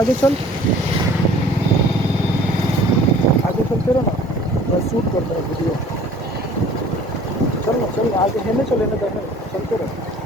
आगे चल, आगे चलते रहो ना, मैं शूट करता हूँ वीडियो। चल ना चल, आगे है ना, चले ना, चलते रहो।